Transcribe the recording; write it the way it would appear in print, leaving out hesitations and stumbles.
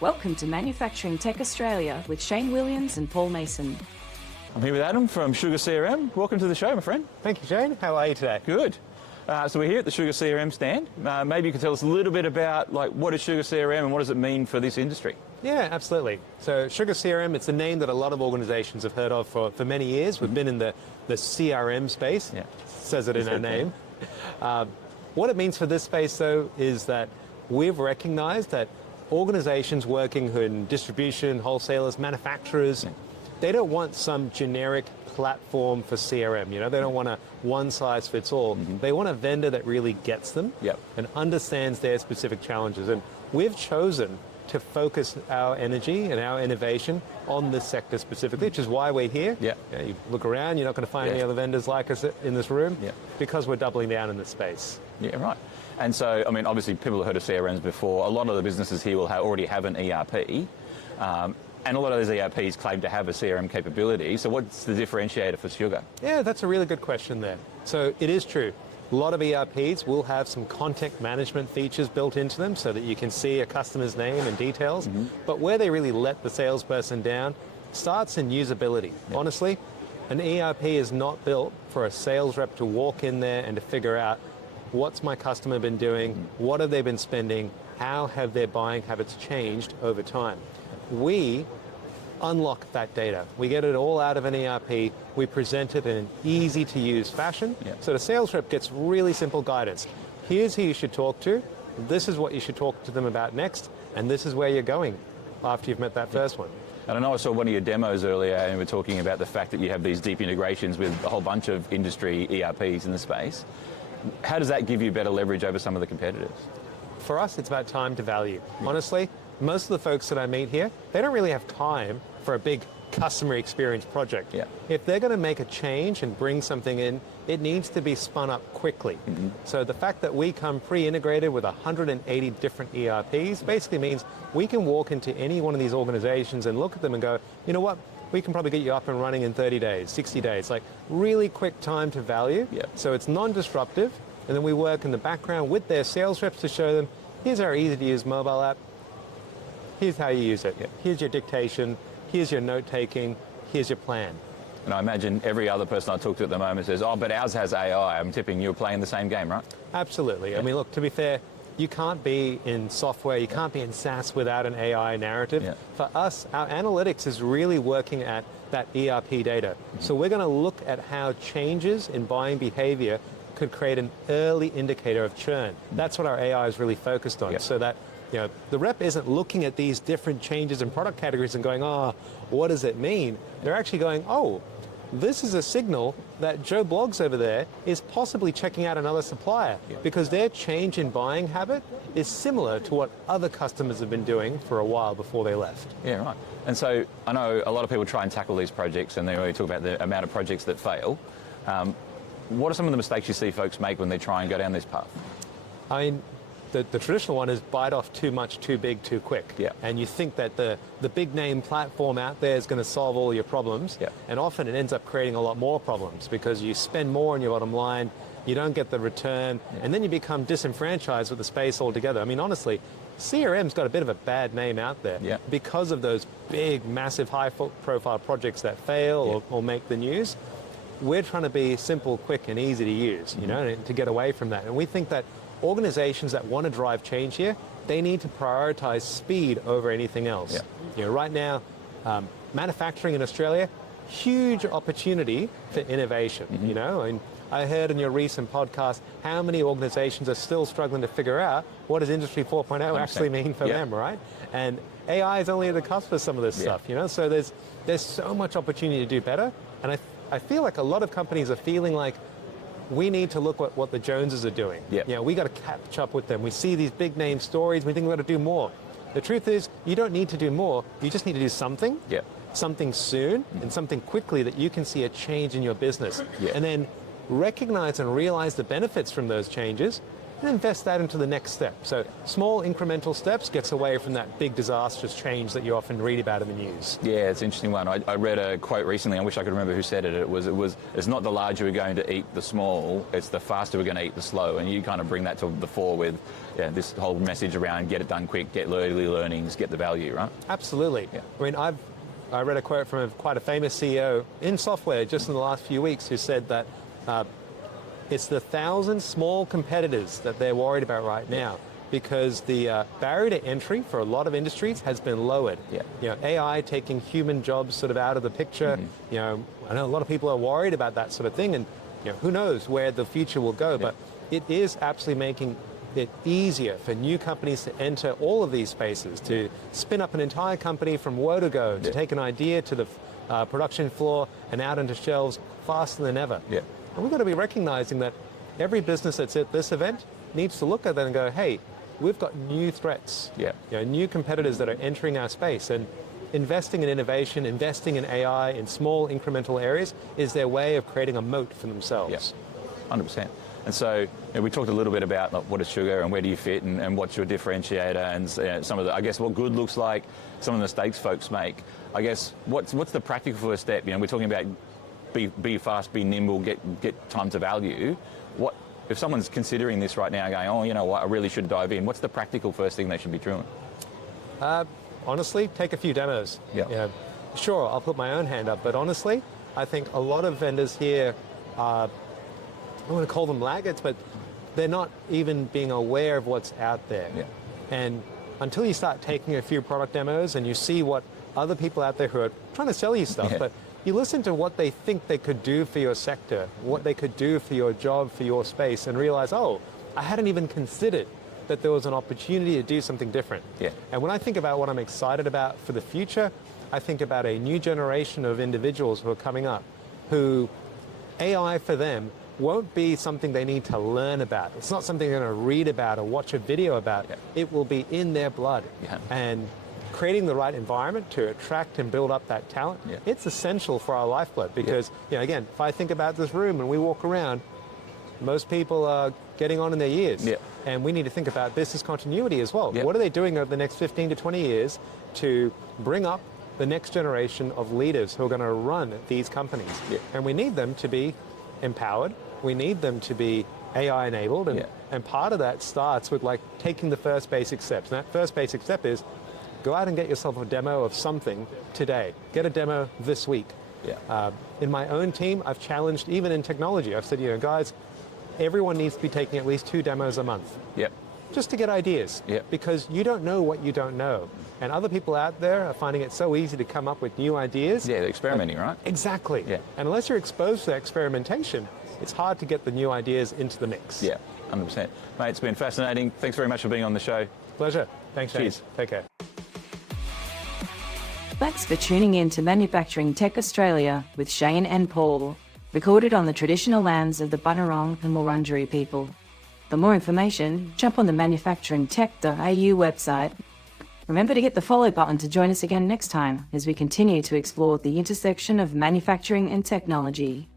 Welcome to Manufacturing Tech Australia with Shane Williams and Paul Mason. I'm here with Adam from SugarCRM. Welcome to the show, my friend. Thank you, Shane. How are you today? Good. So we're here at the SugarCRM stand. Maybe you could tell us a little bit about what is SugarCRM and what does it mean for this industry? Yeah, absolutely. So SugarCRM, it's a name that a lot of organizations have heard of for many years. We've been in the CRM space. Yeah. Says it in our name. What it means for this space, though, is that we've recognized that organizations working in distribution, wholesalers, manufacturers, they don't want some generic platform for CRM. You know, they don't want a one-size-fits-all. They want a vendor that really gets them and understands their specific challenges. And we've chosen to focus our energy and our innovation on this sector specifically, which is why we're here. Yeah. You look around, you're not going to find any other vendors like us in this room because we're doubling down in this space. Yeah, right. And so, I mean, obviously people have heard of CRMs before. A lot of the businesses here will already have an ERP. And a lot of those ERPs claim to have a CRM capability. So what's the differentiator for Sugar? Yeah, that's a really good question there. So it is true. A lot of ERPs will have some content management features built into them so that you can see a customer's name and details. But where they really let the salesperson down starts in usability. Honestly, an ERP is not built for a sales rep to walk in there and to figure out what's my customer been doing, what have they been spending, how have their buying habits changed over time. We unlock that data. We get it all out of an ERP. We present it in an easy-to-use fashion. So the sales rep gets really simple guidance. Here's who you should talk to. This is what you should talk to them about next. And this is where you're going after you've met that first one. And I know I saw one of your demos earlier and we were talking about the fact that you have these deep integrations with a whole bunch of industry ERPs in the space. How does that give you better leverage over some of the competitors? For us, it's about time to value. Honestly, most of the folks that I meet here, they don't really have time for a big customer experience project. If they're going to make a change and bring something in, it needs to be spun up quickly. So the fact that we come pre-integrated with 180 different ERPs basically means we can walk into any one of these organizations and look at them and go, you know what, we can probably get you up and running in 30 days, 60 days, like really quick time to value. So it's non-disruptive. And then we work in the background with their sales reps to show them, here's our easy-to-use mobile app. Here's how you use it. Here's your dictation. Here's your note-taking. Here's your plan. And I imagine every other person I talk to at the moment says, oh, but ours has AI. I'm tipping you're playing the same game, right? Absolutely. I mean, look, to be fair, you can't be in software, you can't be in SaaS without an AI narrative. For us, our analytics is really working at that ERP data. So we're going to look at how changes in buying behavior could create an early indicator of churn. That's what our AI is really focused on, so that the rep isn't looking at these different changes in product categories and going, oh, what does it mean? They're actually going, oh, this is a signal that Joe Bloggs over there is possibly checking out another supplier because their change in buying habit is similar to what other customers have been doing for a while before they left. Yeah, right. And so I know a lot of people try and tackle these projects and they already talk about the amount of projects that fail. What are some of the mistakes you see folks make when they try and go down this path? I mean, the traditional one is bite off too much, too big, too quick. And you think that the big name platform out there is going to solve all your problems. And often it ends up creating a lot more problems because you spend more on your bottom line, you don't get the return, and then you become disenfranchised with the space altogether. I mean, honestly, CRM's got a bit of a bad name out there because of those big, massive, high-profile projects that fail or make the news. We're trying to be simple, quick, and easy to use, you know, to get away from that. And we think that organizations that want to drive change here, they need to prioritize speed over anything else. You know, right now, manufacturing in Australia, huge opportunity for innovation, you know. And I heard in your recent podcast how many organizations are still struggling to figure out what does Industry 4.0 actually mean for them, right? And AI is only at the cusp of some of this stuff, you know. So there's so much opportunity to do better. And I feel like a lot of companies are feeling like we need to look at what the Joneses are doing. You know, we got to catch up with them. We see these big name stories, we think we've got to do more. The truth is, you don't need to do more, you just need to do something, something soon, and something quickly that you can see a change in your business. And then recognize and realize the benefits from those changes, and invest that into the next step. So small incremental steps gets away from that big disastrous change that you often read about in the news. Yeah, it's an interesting one. I read a quote recently, I wish I could remember who said it. It was it's not the larger we're going to eat the small, it's the faster we're going to eat the slow. And you kind of bring that to the fore with this whole message around get it done quick, get early learnings, get the value, right? Absolutely. Yeah. I mean, I read a quote from quite a famous CEO in software just in the last few weeks who said that it's the 1,000 small competitors that they're worried about right now, because the barrier to entry for a lot of industries has been lowered. Yeah. You know, AI taking human jobs sort of out of the picture. You know, I know a lot of people are worried about that sort of thing, and you know, who knows where the future will go. But it is absolutely making it easier for new companies to enter all of these spaces, to spin up an entire company from where to go, to take an idea to the production floor and out into shelves faster than ever. Yeah. And we've got to be recognizing that every business that's at this event needs to look at that and go, hey, we've got new threats, you know, new competitors that are entering our space, and investing in innovation, investing in AI in small incremental areas is their way of creating a moat for themselves. Yes, 100%. And so you know, we talked a little bit about like, what is Sugar and where do you fit and what's your differentiator and some of the, I guess, what good looks like, some of the mistakes folks make. I guess what's the practical first step? You know, we're talking about be fast, be nimble, get time to value. What if someone's considering this right now, going, oh, you know what, I really should dive in? What's the practical first thing they should be doing? Honestly, take a few demos. Yeah. You know, sure, I'll put my own hand up, but honestly, I think a lot of vendors here are, I don't want to call them laggards, but they're not even being aware of what's out there. Yeah. And until you start taking a few product demos and you see what other people out there who are trying to sell you stuff, but you listen to what they think they could do for your sector, what they could do for your job, for your space, and realize, oh, I hadn't even considered that there was an opportunity to do something different. Yeah. And when I think about what I'm excited about for the future, I think about a new generation of individuals who are coming up who AI for them won't be something they need to learn about. It's not something they're going to read about or watch a video about. Yeah. It will be in their blood. Yeah. And creating the right environment to attract and build up that talent, it's essential for our lifeblood because, you know, again, if I think about this room and we walk around, most people are getting on in their years. Yeah. And we need to think about business continuity as well. Yeah. What are they doing over the next 15 to 20 years to bring up the next generation of leaders who are going to run these companies? Yeah. And we need them to be empowered. We need them to be AI enabled. And part of that starts with like taking the first basic steps. And that first basic step is go out and get yourself a demo of something today. Get a demo this week. Yeah. In my own team, I've challenged, even in technology, I've said, you know, guys, everyone needs to be taking at least 2 demos a month. Yep. Just to get ideas. Yep. Because you don't know what you don't know. And other people out there are finding it so easy to come up with new ideas. Yeah, they're experimenting, right? Exactly. Yeah. And unless you're exposed to that experimentation, it's hard to get the new ideas into the mix. Yeah, 100%. Mate, it's been fascinating. Thanks very much for being on the show. Pleasure. Thanks, Shane. Cheers. Take care. Thanks for tuning in to Manufacturing Tech Australia with Shane and Paul, recorded on the traditional lands of the Bunurong and Wurundjeri people. For more information, jump on the manufacturingtech.au website. Remember to hit the follow button to join us again next time as we continue to explore the intersection of manufacturing and technology.